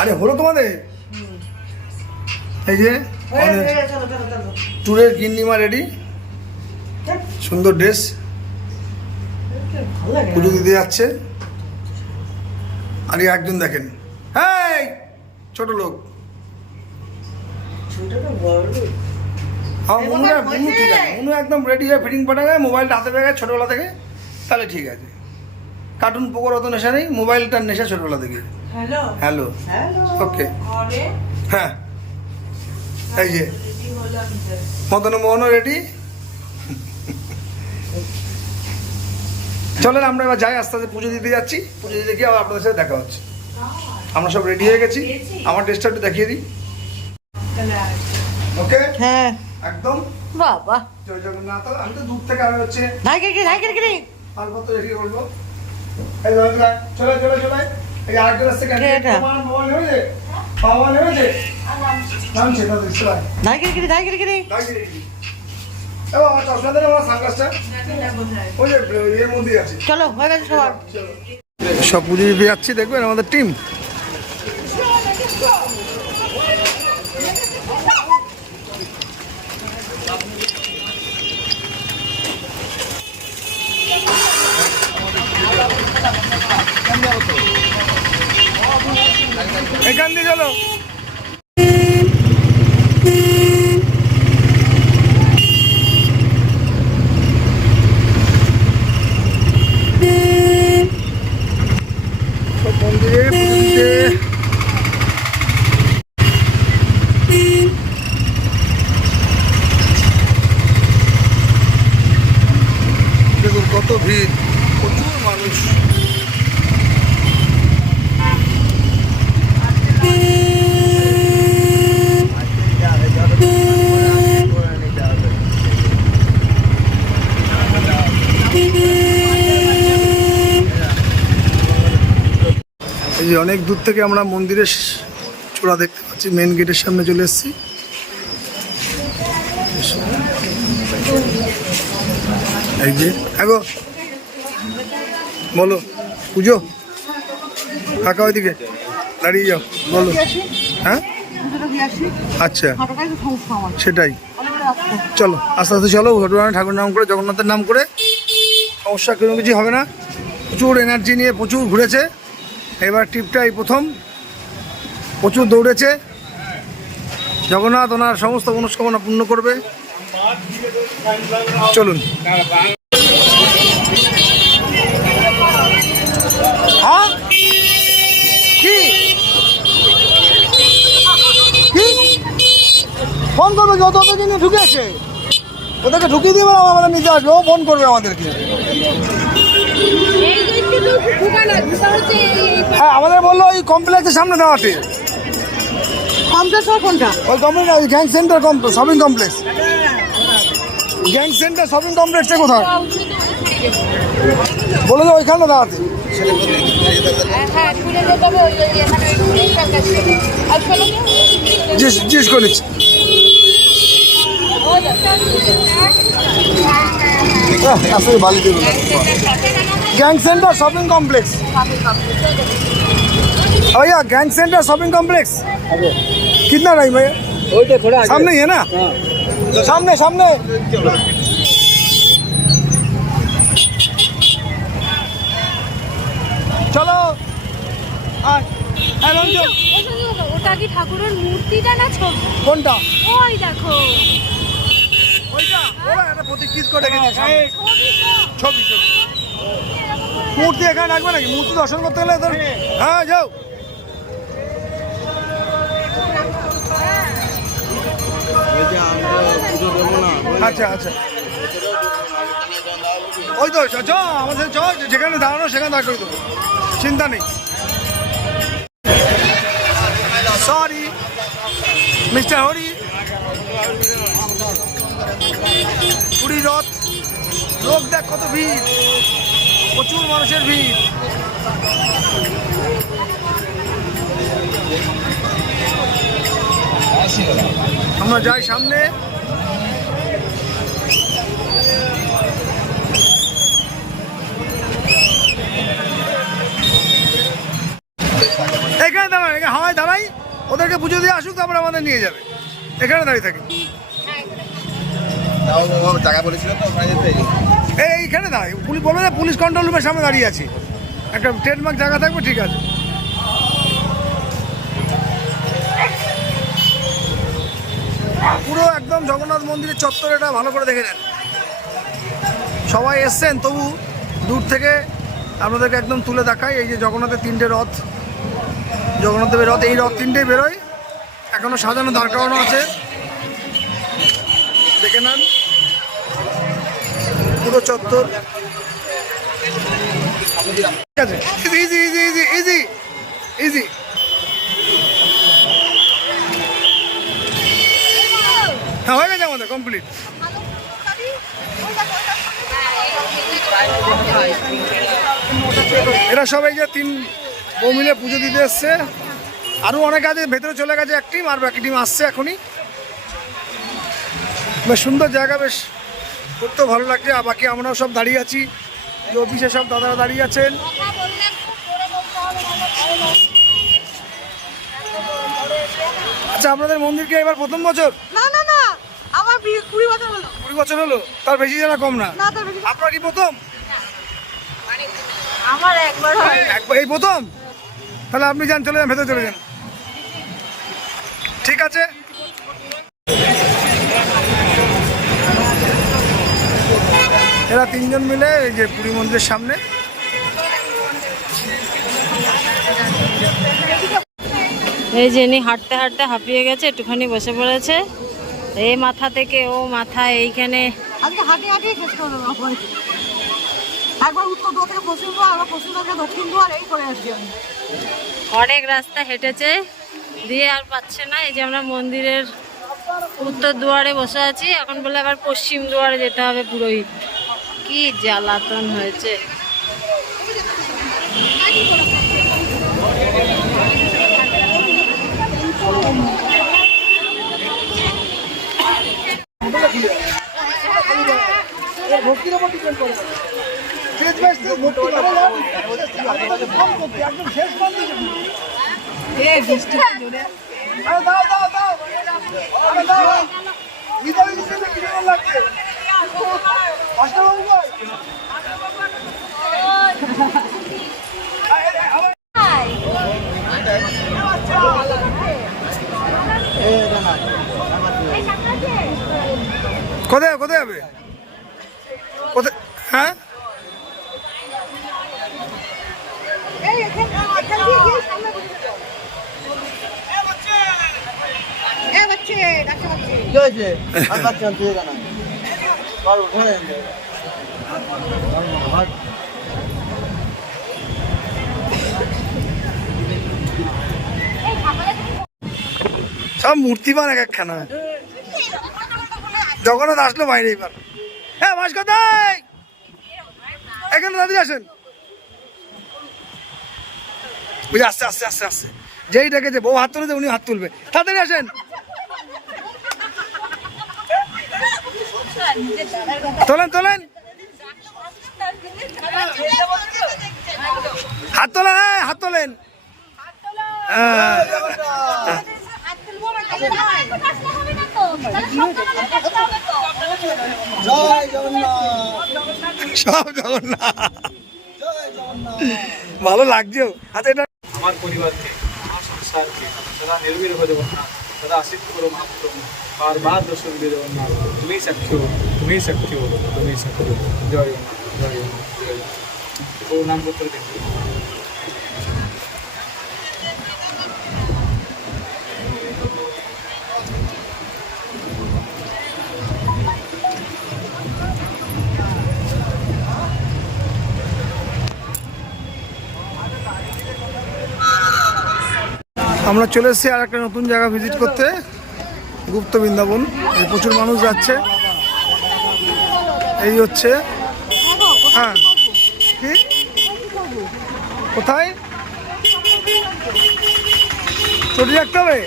আরে হলো তোমাদের এই যে ট্যুরের গিন্নিমা রেডি, সুন্দর ড্রেস, পুজো দিতে যাচ্ছে। আর একজন দেখেন, এই ছোট লোক, হ্যাঁ মুনু ঠিক আছে, মুনু একদম রেডি হয়ে ফিটিং পাঠাবে, মোবাইলটা হাতে পেয়ে গেছে ছোটোবেলা থেকে, তাহলে ঠিক আছে। কার্টুন পোকোর অত নেশা নেই, মোবাইলটার নেশা ছোটোবেলা থেকে। হ্যালো ওকে, হ্যাঁ এই যে মদন মোহনও রেডি। চলেন আমরা এবার যাই, আস্তে আস্তে পুজো দিতে যাচ্ছি, পুজো দিতে গিয়ে আবার আপনাদের সাথে দেখা হচ্ছে। আমরা সব রেডি হয়ে গেছি, আমার ড্রেসটা একটু দেখিয়ে দিই। ওকে হ্যাঁ একদম বাবা জয় জগন্নাথ। আমি তো দূর থেকে আমি হচ্ছে মালপত্র রেখে বলবো, এই চলে চলে চলে, এই আরেকজন আসছে, বাবা নেমেছে, বাবা নেমেছে, নামছে তাদের সবাই। চলো হয়ে গেছে সবার। সব পুজো দিতে যাচ্ছি, দেখবেন আমাদের টিম। এখান দিয়ে চলো। দেখুন কত ভিড়, প্রচুর মানুষ। এই যে অনেক দূর থেকে আমরা মন্দিরের চূড়া দেখতে পাচ্ছি, মেন গেটের সামনে চলে এসেছি। এই যে এগো বলো, পুজো কাকা ওইদিকে দাঁড়িয়ে যাও, বলো। হ্যাঁ আচ্ছা সেটাই, চলো আস্তে আস্তে চলো, ঘটনা ঠাকুর নাম করে, জগন্নাথের নাম করে, সমস্যা কোনো কিছু হবে না। প্রচুর এনার্জি নিয়ে প্রচুর ঘুরেছে, এবার ট্রিপটা এই প্রথম, প্রচুর দৌড়েছে। জগন্নাথ ওনার সমস্ত মনস্কামনা পূর্ণ করবে। চলুন। হ্যাঁ কি কি ফোন করবে, যত জিনিস ঢুকে আছে ওদেরকে ঢুকিয়ে দিয়ে আমাদের নিতে আসবে, ও ফোন করবে আমাদেরকে। হ্যাঁ আমাদের বললো ওই কমপ্লেক্সের সামনে দাঁড়াতে। কোনটা? ওই কমপ্লেক্স, ওই gang centre shopping complex, gang centre shopping কমপ্লেক্সে কোথায় বলে যে ওইখানে দাঁড়াতে। জিজ্ঞেস করেছি। আসলে বালি দেব গ্যাং সেন্টার শপিং কমপ্লেক্স, भैया गैंग सेंटर शॉपिंग कॉम्प्लेक्स कितना टाइम है? थोड़ा सामने ही है ना? सामने सामने। चलो ওটা কি ঠাকুরের মূর্তিটা না ছবি? কোনটা? ওই দেখো ওইটা, ওরা এটা প্রতীক্ষিত করে রেখেছে সামনে। ছবি ছবি মূর্তি এখানে রাখবে নাকি? মূর্তি দর্শন করতে গেলে তো হ্যাঁ যাও। আচ্ছা আচ্ছা ওই তো চ আমাদের চ, যেখানে দাঁড়ানো সেখানে দাঁড় করে দেবো, চিন্তা নেই। Sorry mister Hari. পুরী রথ, লোক দেখ কত ভিড়, প্রচুর মানুষের ভিড়। আমরা যাই সামনে। এখানে দাঁড়ান, হয় দাঁড়াই। ওদেরকে পুজো দিয়ে আসুক, তারপরে আমাদের নিয়ে যাবে। এখানে দাঁড়িয়ে থাকি, জায়গা বলেছিল তো ওখানে যেতে। এইখানে দাঁড়াই, পুলিশ বলবে যে পুলিশ কন্ট্রোল রুমের সামনে দাঁড়িয়ে আছি, একটা ট্রেডমার্ক জায়গা থাকবে, ঠিক আছে। পুরো একদম জগন্নাথ মন্দিরের চত্বর, এটা ভালো করে দেখে নেন। সবাই এসছেন, তবু দূর থেকে আপনাদেরকে একদম তুলে দেখাই। এই যে জগন্নাথের 3টে রথ, জগন্নাথ দেবের রথ, এই রথ 3টেই বেরোয়, এখনো সাজানো দাঁড় করানো আছে, দেখে নেন পুরো চত্বর। ঠিক আছে, easy easy easy easy easy. হ্যাঁ, হয়ে গেছে আমাদের কমপ্লিট। এরা সবাই যে 3 বউ মিলে পুজো দিতে এসছে, আরও অনেক আছে, ভেতরে চলে গেছে এক টিম, আর বাকি টিম আসছে এখনই। বেশ সুন্দর জায়গা, বেশ করতেও ভালো লাগছে। আর বাকি আমরাও সব দাঁড়িয়ে আছি, যে অফিসে সব দাদারা দাঁড়িয়ে আছেন। আচ্ছা, আপনাদের মন্দিরকে এবার প্রথম বছর? না না না, আমার 20 বছর হলো। 20 বছর হলো? তার বেশি জানা কম না? না, তার বেশি। আপনার কি প্রথম? আমার একবার হয়। একবার এই প্রথম? তাহলে আপনি যান, চলে যান, ভেতরে চলে যান। ঠিক আছে। এরা 3 জন মিলে এই যে পুরী মন্দিরের সামনে। এই যে ইনি হাঁটতে হাঁটতে হাঁপিয়ে গেছে, একটুখানি বসে পড়েছে। এই মাথা থেকে ও মাথা, এইখানে আজকে হাঁটি হাঁটি শেষ করে দেবো। একবার উত্তর দুয়ার থেকে পশ্চিম দুয়ার, আবার পশ্চিম দুয়ার থেকে দক্ষিণ দুয়ার, এই করে আসছি আমি। অনেক রাস্তা হেঁটেছে, দিয়ে আর পাচ্ছে না। এই যে আমরা মন্দিরের উত্তর দুয়ারে বসে আছি, এখন বলে আবার পশ্চিম দুয়ারে যেতে হবে। পুরোহিত কি জ্বালাতন হয়েছে। ভক্তির উপর ডিপেন্ড করে। একদম শেষ মন্দির। দাও দাও দাও, দাও গীতালি দিতে কি কেমন লাগছে? অষ্টবাবু ভাই, কোথায় কোথায় হবে? কোথায়? হ্যাঁ, সব মূর্তিমান এক একখানা। জগন্নাথ আসলো বাইরে এবার। হ্যাঁ, মাস কোথায়? এখানে দাঁড়িয়ে আসেন। বুঝে আসছে আসছে আসছে আসছে, যেই ডেকেছে বউ হাত তুলেছে, উনি হাত তুলবে। তাড়াতাড়ি আসেন, তোলেন তোলেন, হাত তোলেন, হ্যাঁ হাত তোলেন। সব জগন্নাথ, ভালো লাগছে। আচ্ছা, এটা আমার পরিবারকে, আমার সংসারকে সদা নির্ভীর হয়ে জগন্নাথ, সদা আশীর্বাদ করো মহাপ্রভু। বারবার দর্শন দিয়ে জগন্নাথ, তুমি সাক্ষী হো, তুমি সাক্ষী হো, তুমি সাক্ষী হো। জয় জগন্নাথ, জয় জগন্নাথ, জয় জগন্নাথ। ও নাম করতে দেখি। আমরা চলে এসেছি আর একটা নতুন জায়গা ভিজিট করতে, গুপ্ত বৃন্দাবন। প্রচুর মানুষ যাচ্ছে। এই হচ্ছে, হ্যাঁ কি কোথায় চটি রাখতে হবে?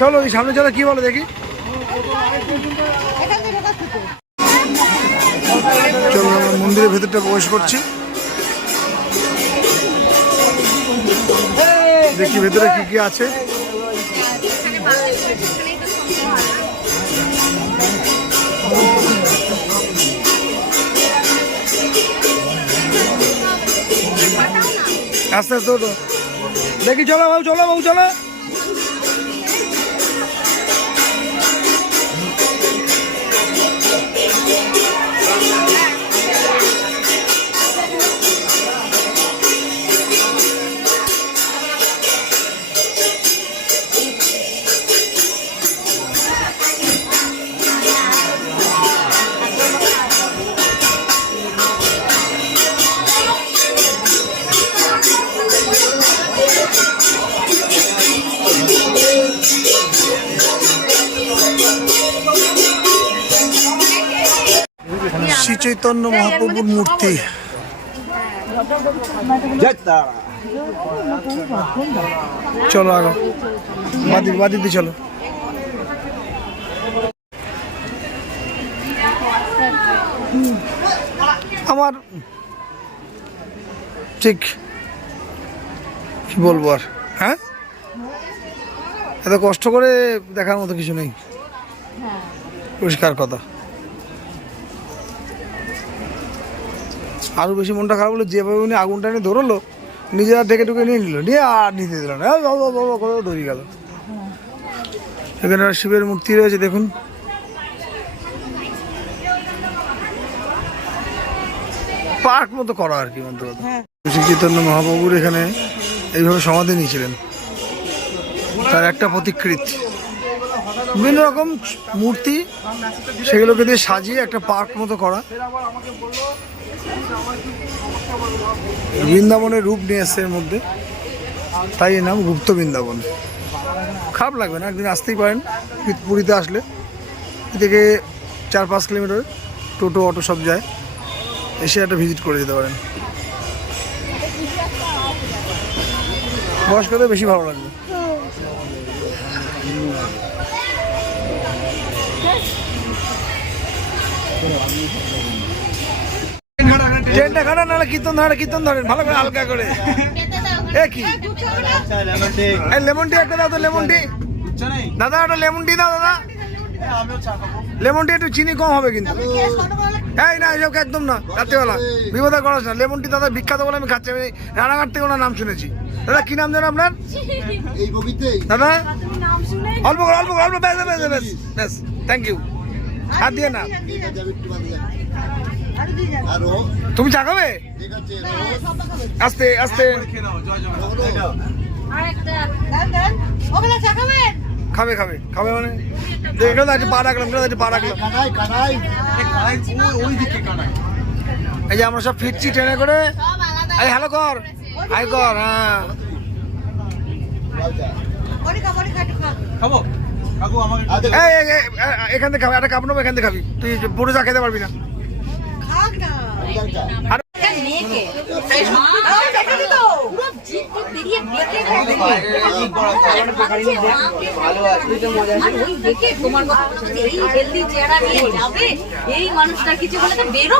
চলো ওই সামনে চলো, কি বলো দেখি। চলো আমরা মন্দিরের ভেতরটা প্রবেশ করছি, দেখি ভেতরে কি কি আছে। আস্তে আস্তে ওঠো, দেখি চলো বাবু, চলো বাবু, চলো। শ্রী চৈতন্য মহাপ্রভুর মূর্তি। চলো আগো, বাদিতে চলো। আমার ঠিক কি বলবো আর, হ্যাঁ এত কষ্ট করে দেখার মতো কিছু নেই, পরিষ্কার কথা। আরও বেশি মনটা খারাপ হলো, যেভাবে উনি আগুনটা নিয়ে ধরলো, নিজেরা ঢেকে ঢুকে নিয়ে নিল, নিয়ে আর নিতে দিল না, কত ধরে গেল। এখানে শিবের মূর্তি রয়েছে, দেখুন। পার্ক মতো করা আর কি, মন্ত্র শ্রী চৈতন্য মহাপ্রভুর এখানে এইভাবে সমাধি নিয়েছিলেন, তার একটা প্রতিকৃতি, বিভিন্ন রকম মূর্তি, সেগুলোকে দিয়ে সাজিয়ে একটা পার্ক মতো করা। বৃন্দাবনের রূপ নিয়ে এসছে এর মধ্যে, তাই এর নাম গুপ্ত বৃন্দাবন। খারাপ লাগবে না, একদিন আসতেই পারেন পুরীতে আসলে। এ থেকে 4-5 কিলোমিটার টোটো অটো সব যায়, এসে একটা ভিজিট করে যেতে পারেন। বয়স্কদের বেশি ভালো লাগবে। ট্রেনটা খাটা, নাহলে কীর্তন ধরেন ভালো করে, হালকা করে। এ কি লেমন টি একটা দাও তো, লেমন টি দাদা, একটা লেমন টি দাও দাদা, লেমন টি একটু চিনি কম হবে কিন্তু। এই না, এসব একদম না, রাত্রিবেলা বিপদে করাস না। লেমন টি দাদা বিখ্যাত বলে আমি খাচ্ছি, আমি রানাঘাট থেকে ওনার নাম শুনেছি। দাদা কি নাম জানেন আপনার? দাদা অল্প ব্যাস, থ্যাংক ইউ। আর দিয়ে না, তুমি চা খাবে? আস্তে আস্তে খাবে মানে পা রাখলাম। এই যে আমরা সব ফিরছি ট্রেনে করে। এই হ্যালো কর, হাই কর। হ্যাঁ এখান থেকে খাবি, একটা কাপ নেবো, এখান থেকে খাবি। তুই পুরো চা খেতে পারবি না। এই মানুষটা কিছু বলে বেরো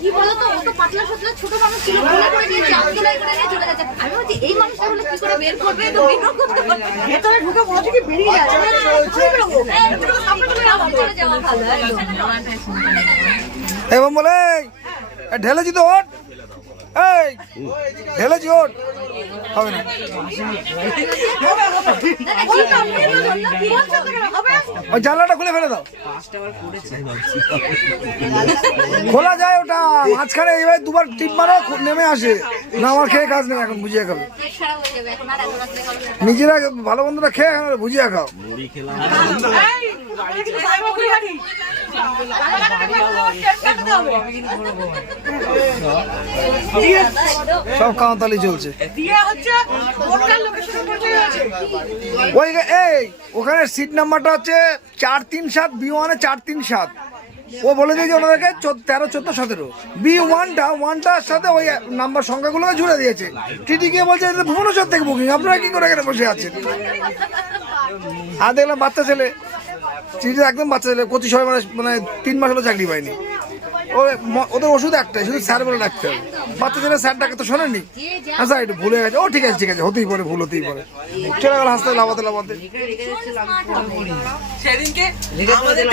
কি বলতো, ও তো পাতলা সাতলা ছোট মানুষ ছিল, বলে করে নিয়ে চলে যাচ্ছে। আমি বলছি এই মানুষটা বলে কি করে বের করবে, তো বের করতে পারবে ভেতরে ঢুকে বলছে কি বেরিয়ে যাচ্ছে। এবং বলে ঢেলেছি তো ওট, এই ঢেলেছি ওট, হবে না। ওই জানলাটা খুলে ফেলে দাও, খোলা যায় ওটা মাঝখানে। এইভাবে দুবার টিপ মারো, নেমে আসে না। আমার খেয়ে কাজ নেই এখন, বুঝিয়ে খাবে। নিজেরা ভালো বন্ধুরা খেয়ে বুঝিয়ে খাও। সব কাঁতালি চলছে। ওই এই ওখানে সিট নাম্বারটা হচ্ছে 437, B1 437। ও বলে দিয়েছে ওনাদেরকে 13, 14, 17। B1টার সাথে ওই নাম্বার সংখ্যাগুলোকে জুড়ে দিয়েছে। টিটি গিয়ে বলছে ভুবনেশ্বর থেকে বুকিং, আপনারা কি করে এখানে বসে আছেন? আর দেখলাম বাচ্চা ছেলে, টিটি একদম বাচ্চা ছেলে, 25 মানে 3 মাস হলো চাকরি পায়নি। ওদের ওষুধ একটাই, শুধু স্যার বলে ডাকতে হবে। বাচ্চা ছেলে স্যার ডাকে তো শোনেনি, আচ্ছা একটু ভুলে গেছে, ও ঠিক আছে ঠিক আছে, হতেই পারে, ভুল হতেই পারে। চলে গেল হাসতে লাভাতে লাভাতে। সেদিনকে আমাদের